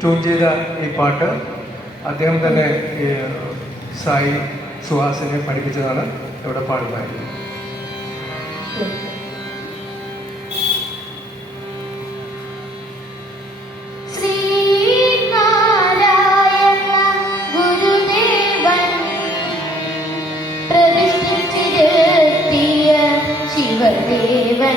Tune ചെയ്ത ഈ പാട്ട് അദ്ദേഹം തന്നെ സായി സുഹാസിനെ പഠിപ്പിച്ചതാണ്. ഇവിടെ പാടുന്നത് Thank ശിവദേവൻ.